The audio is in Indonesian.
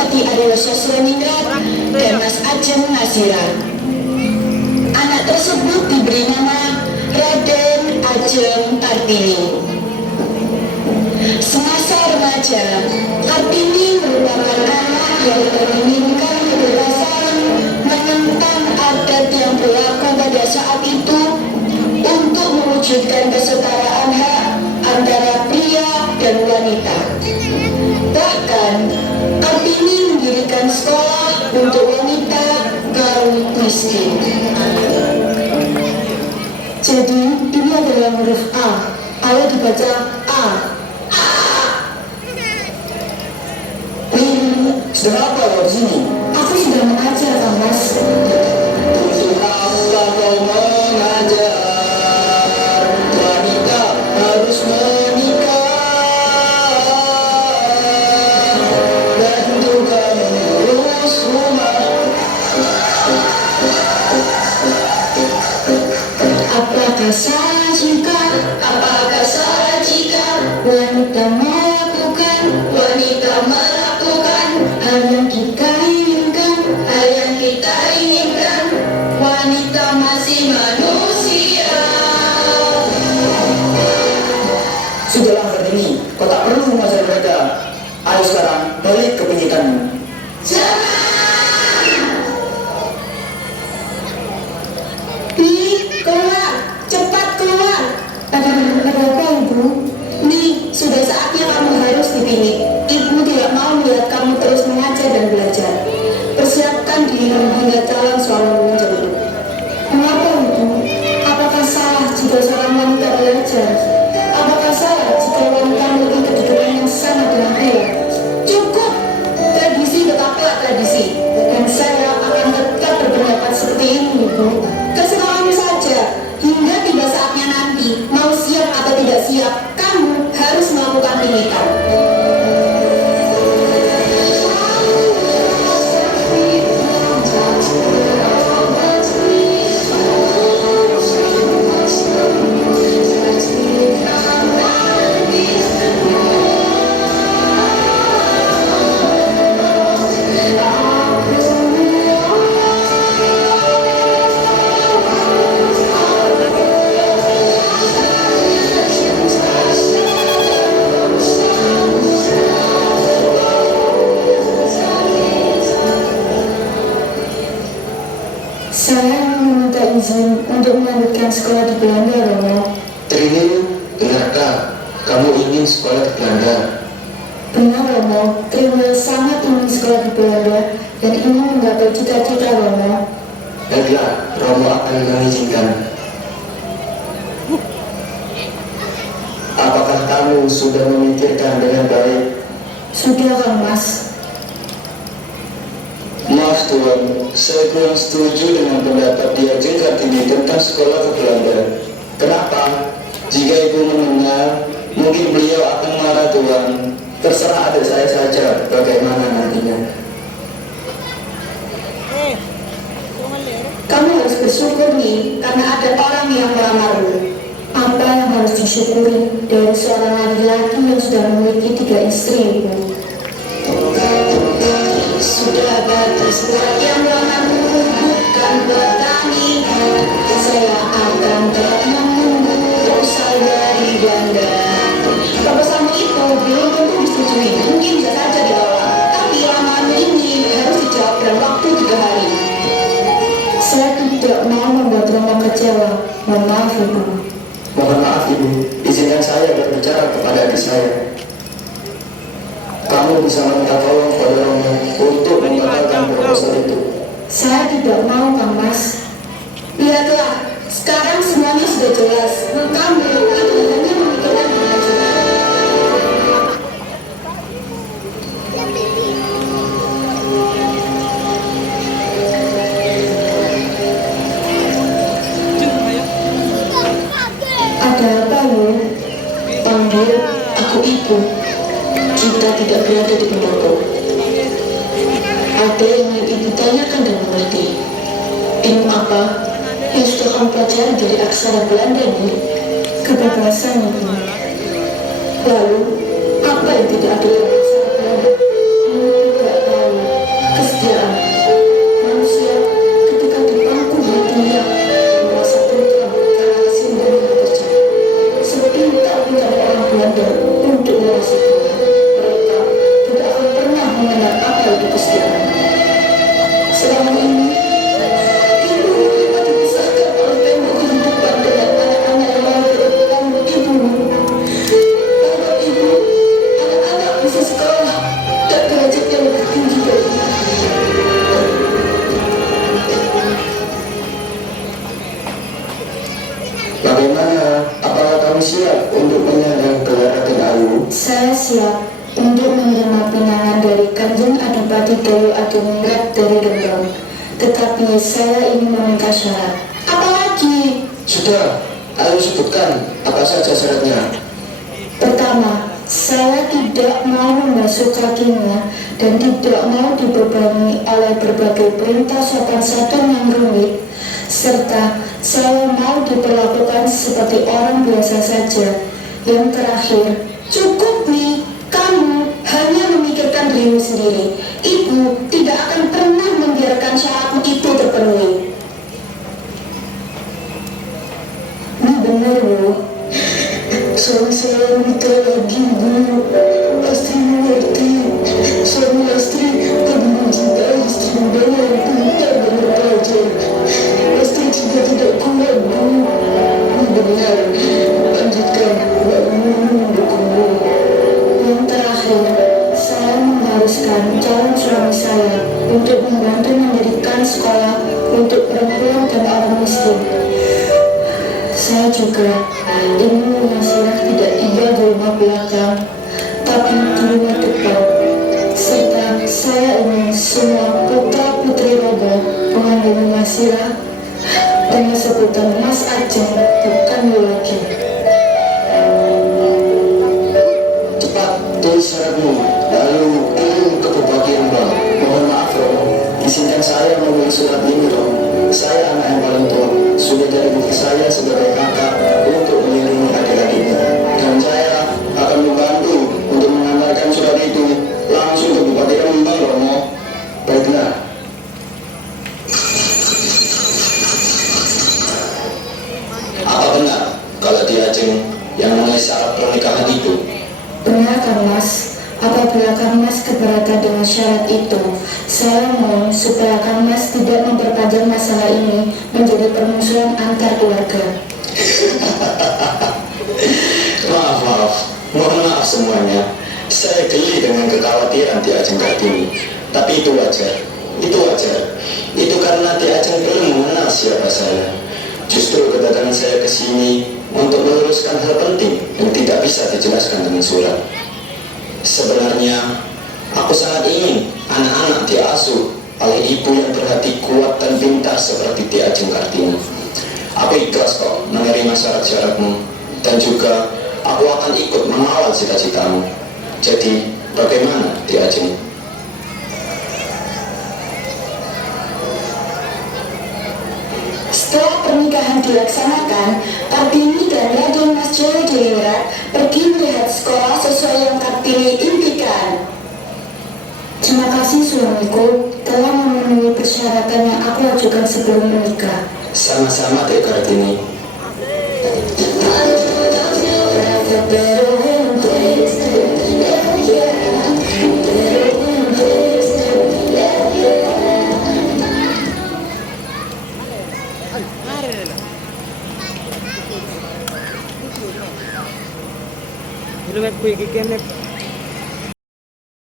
Bupati Aryo Sosroningrat dan Mas Ajeng Nasiran. Anak tersebut diberi nama Raden Ajeng Kartini. Semasa remaja, Kartini merupakan anak yang menginginkan kebebasan menentang adat yang berlaku pada saat itu untuk mewujudkan kesetaraan hak antara pria dan wanita. Bahkan, Kartini mendirikan sekolah untuk wanita kaum miskin. Jadi, ini adalah huruf A. Ayo dibaca A. Sedang apa lo di sini? Aku sudah mengajar, Kang Mas. Untuk apa kau mengajar? Wanita harus menikah dan juga mengurus rumah. Apakah salah jika wanita melakukan hal yang kita inginkan, wanita masih manusia. Sudahlah Kartini, kau tak perlu mengajar mereka. Ayo sekarang balik ke pendidikanmu. Keluar, cepat keluar. Ada apa, Ibu? Nih, sudah saatnya kamu harus dipilih. Ibu tidak mau melihat kamu terus mengajar dan belajar. Persiapkan dirimu hingga calon suami menjadi. Mengapa, Ibu? Apakah salah jika seorang wanita belajar? Apakah salah jika wanita memiliki kedudukan yang sama dengan pria? Cukup! Tradisi tetaplah tradisi. Dan saya akan tetap berpendapat seperti ini, Ibu. Terserah kamu saja. Hingga tiba saatnya nanti, mau siap atau tidak siap, kamu harus melakukan pilihan. Saya meminta izin untuk melanjutkan sekolah di Belanda, Romo. Trini, benarkah kamu ingin sekolah di Belanda? Benar, Romo. Trini sangat ingin sekolah di Belanda dan ingin menggapai cita-cita, Romo. Baiklah, Romo akan mengizinkan. Apakah kamu sudah memikirkan dengan baik? Sudah, Kang Mas. Maaf Tuan, saya kurang setuju dengan pendapat Ajeng Kartini tentang sekolah ke Belanda. Kenapa? Jika Ibu mendengar, mungkin beliau akan marah Tuan. Terserah adik saya saja bagaimana nantinya. Kamu harus bersyukur nih, karena ada orang yang melamarmu. Apa yang harus disyukuri dari seorang laki-laki yang sudah memiliki 3 istri, Ibu? Sudah bagus buat yang melamar bukan buat kami. Saya akan tetap menunggu proposal dari Belanda. Proposalmu itu belum tentu disetujui, mungkin bisa saja ditolak. Tapi lamaran ini harus dijawab dalam waktu 3 hari. Saya tidak mau membuat Romo kecewa. Mohon maaf, Ibu. Mohon maaf Ibu, izinkan saya berbicara kepada adik saya. Kamu bisa minta tolong kepada Romo untuk membatalkan proposal itu. Saya tidak mau, Kang Mas. Lihatlah, sekarang semuanya sudah jelas. Kamu hanya memikirkan belajar. Ada apa, Lu? Panggil aku Ibu. Kita tidak berada di pendopo. Ada yang ingin Ibu tanyakan dan mengerti. Ilmu apa yang sudah kamu pelajari dari aksara Belanda, Bu? Kebebasan, Ibu. Lalu, apa yang tidak ada dalam aksara Belanda? Tidak tahu. kamu siap untuk menyandang gelar Raden Ayu? Saya siap untuk menerima pinangan dari Kanjeng Adipati Galuh Adiningrat dari Rembang. Tetapi saya ingin meminta syarat. Apalagi? Sudah, ayo sebutkan apa saja syaratnya. Pertama, saya tidak mau membasuh kakinya dan tidak mau dibebani oleh berbagai perintah sopan santun yang rumit, serta saya mau diperlakukan seperti orang biasa saja. Yang terakhir, cukup nih, kamu hanya memikirkan dirimu sendiri. Ibu tidak akan pernah membiarkan syaratmu itu terpenuhi. Ini benar loh. Suami saya menikah lagi, Bu. Astri mengerti. Suami Astri lebih mencintai istri mudanya yang pintar dan berpelajar. Astri juga tidak kuat, Bu. Benar, lanjutkan. Baru mendukungmu. Yang terakhir, saya mengharuskan calon suami saya untuk membantu mendirikan sekolah untuk perempuan dan orang miskin. Saya juga ingin Masirah tidak tinggal di rumah belakang, tapi di rumah depan. Serta saya ingin semua putra putri Robo mengandung Masirah dengan sebutan Mas Ajeng, bukan lagi. Cepat tulis syaratmu, lalu kirim ke Bupati Rembang. Mohon maaf Romo, izinkan saya menulis surat ini Romo. Saya anak yang paling tua, sudah jadi bukti saya sebagai kakak untuk melindungi adik-adiknya. Dan saya akan membantu untuk mengantarkan surat itu langsung ke Bupati Rembang Romo. Baiklah. Apa benar kalau Ki Ajeng yang menulis syarat pernikahan itu? Benar kan Mas? Apabila Kang Mas keberatan dengan syarat itu, saya mohon supaya Kang Mas tidak memperpanjang masalah ini menjadi permusuhan antar keluarga. Mohon maaf semuanya. Saya geli dengan kekhawatiran Ki Ajeng Kartini. Tapi itu wajar. Itu karena Ki Ajeng belum mengenal siapa saya. Justru kedatangan saya ke sini untuk meluruskan hal penting yang tidak bisa dijelaskan dengan surat. Sebenarnya, aku sangat ingin anak-anak diasuh oleh ibu yang berhati kuat dan pintar seperti Ki Ajeng Kartini. Aku ikhlas kok menerima syarat-syaratmu, dan juga aku akan ikut mengawal cita-citamu. Jadi, bagaimana Ki Ajeng? Setelah pernikahan dilaksanakan, Kartini dan Raden Mas Jaya Diningrat pergi melihat sekolah sesuai yang Kartini impikan. Terima kasih suamiku telah memenuhi persyaratan yang aku ajukan sebelum menikah. Sama-sama Dek Kartini. Hello, मैं कोई क्या